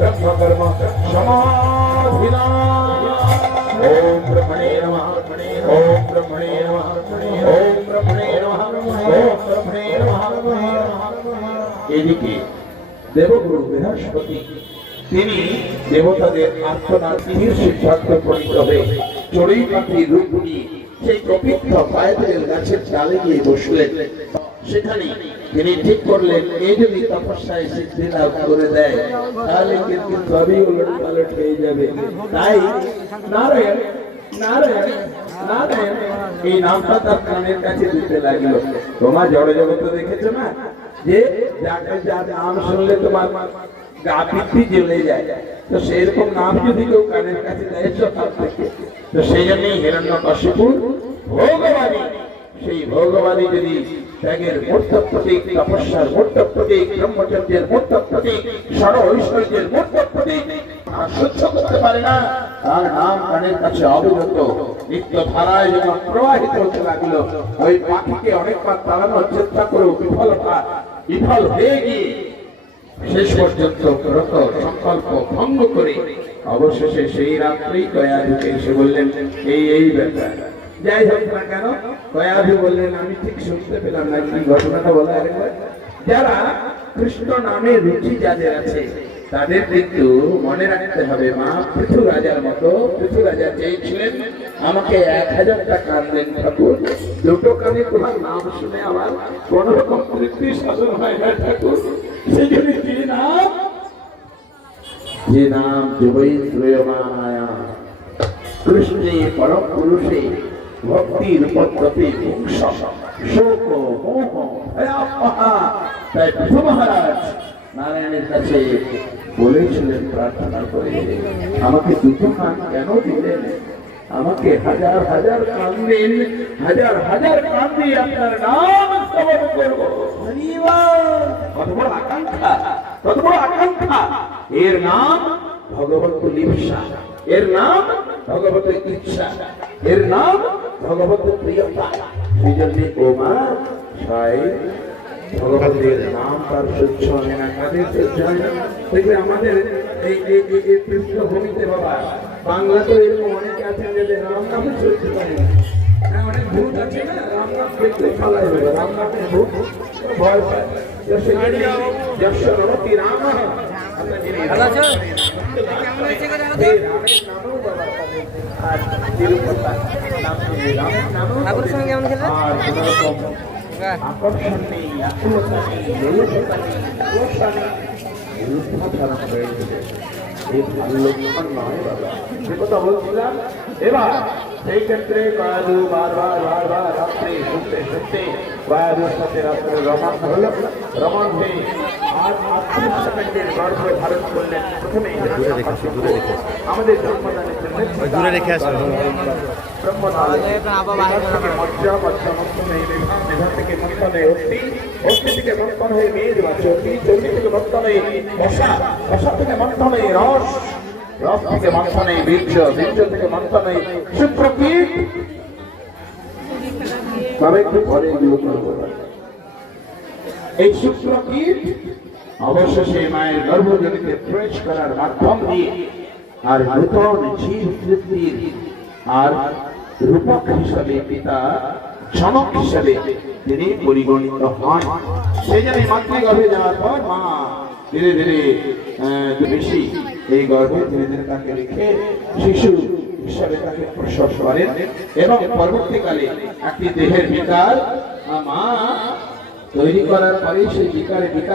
ब्रह्मकर्म समाधिना। ओम ब्रह्मणे नमः। ओम ब्रह्मणे नमः। ओम ब्रह्मणे नमः। ओम ब्रह्मणे नमः। এদিকে দেবগুরু বৃহস্পতি তিনি দেবতাদের আত্মনাথের সিদ্ধান্ত প্রণীত হয়ে চড়ুই পাখির রূপ নিয়ে সেই পবিত্র পায়তের গাছের ডালে গিয়ে বসলেন। সেখানে তিনি ঠিক করলেন এই যদি তপস্যায় সিদ্ধি লাভ করে দেয় তাহলে কিন্তু সবই উলট পালট হয়ে যাবে। তাই নারায়ণ নারায়ণ নারায়ণ এই নামটা তার কানের কাছে দিতে লাগলো। তোমার জড় জগৎ দেখেছো না যে যার নাম শুনলে তোমার গা পিত্তি জ্বলে যায়, তো সেই রকম নাম যদি কেউ কানের কাছে দেয় সকাল থেকে, তো সেই জন্যই হিরণ্যকশিপুর ভোগবাদী, সেই ভোগবাদী যদি ত্যাগের মূর্ত প্রতীক, তপস্যার মূর্ত প্রতীক, ব্রহ্মচর্যের মূর্ত প্রতীক, ষড় ঐশ্বর্যের মূর্ত প্রতীক আর সহ্য করতে পারে না, তার নাম কানের কাছে অবিরত নিত্য ধারায় যখন প্রবাহিত হতে লাগলো, ওই পাখিকে অনেকবার তাড়ানোর চেষ্টা করেও বিফল হয়ে গিয়ে শেষ পর্যন্ত ব্রত সংকল্প ভঙ্গ করে অবশেষে সেই রাত্রেই কয়াধুকে এসে বললেন এই ব্যাপার। যাই হোক না কেন, কয়াধু বললেন আমি ঠিক শুনতে পেলাম না, কি ঘটনাটা বলা একবার। যারা কৃষ্ণ নামে রুচি যাদের আছে তাদের কিন্তু মনে রাখতে হবে, মা পৃথু রাজার মতো, পৃথু রাজা চেয়েছিলেন আমাকে 1000 টাকা দেন ঠাকুর, দুটো কানে তোমার নাম শুনে আমার কোন রকম তৃপ্তি সাধন হয় না ঠাকুর। সেই জন্য যে নাম জবৈ শ্রেয়মানায়া কৃষ্ণে পরম পুরুষে ভক্তির পদ্ধতি শোক মোহ ভয়াপহা। তাই পৃথু মহারাজ নারায়ণের কাছে বলেছিলেন প্রার্থনা করে, আমাকে দুটো কান কেন দিলেন? আমাকে হাজার হাজার কান দিন, হাজার হাজার কান দিয়ে আপনার নাম স্তবন করবো। কত বড় আকাঙ্ক্ষা, কত বড় আকাঙ্ক্ষা! এর নাম ভগবত লিপ্সা, এর নাম ভগবত ইচ্ছা, এর নাম ভগবত প্রিয়তা। সেই জন্য ও মা সাই ভগবতের নাম তার সহ্য হয় না, কাদের সহ্য হয় না? দেখবে আমাদের এই পৃষ্ঠভূমিতে বাবা বাংলাতে এরকম অনেকে আছেন যাদের রাম নামে সহ্য করে না। অনেক ভূত আছে না, রাম নাম দেখতে ফালাই হবে, রাম নামে ভূত ভয় পায়। আকর্ষণ নেই, আকুলতা নেই, লোলুপতা নেই, আকর্ষণ নেই, রূপধারণ হয়ে গেছে। এই ভালো লক্ষণ নয় বাবা, যে কথা বলছিলাম। এবার সেই ক্ষেত্রে কয়াধু বারবার রাত্রে শুনতে শুনতে কয়াধুর সাথে রাত্রে রমণ হল। রমণ হয়ে আর 38 সেকেন্ডের গর্ভে ধারণ করলেন। প্রথমে আমাদের জন্মদানের জন্য দূরে রেখে আসবেন এই শুক্রকীট অবশেষে মায়ের গর্ভজনিতে প্রবেশ করার মাধ্যম দিয়ে আর নূতন জীব সৃষ্টির আর রূপক হিসাবে পিতা জনক হিসাবে তিনি পরিগণিত হন। সেই জন্য মাতৃগর্ভে যাওয়ার পর মা ধীরে ধীরে বেশি এই গর্ভে ধীরে ধীরে তাকে রেখে শিশু হিসাবে তাকে প্রসব করেন এবং পরবর্তীকালে একটি দেহের বিকার মা তৈরি করার পরে সেই বিকারে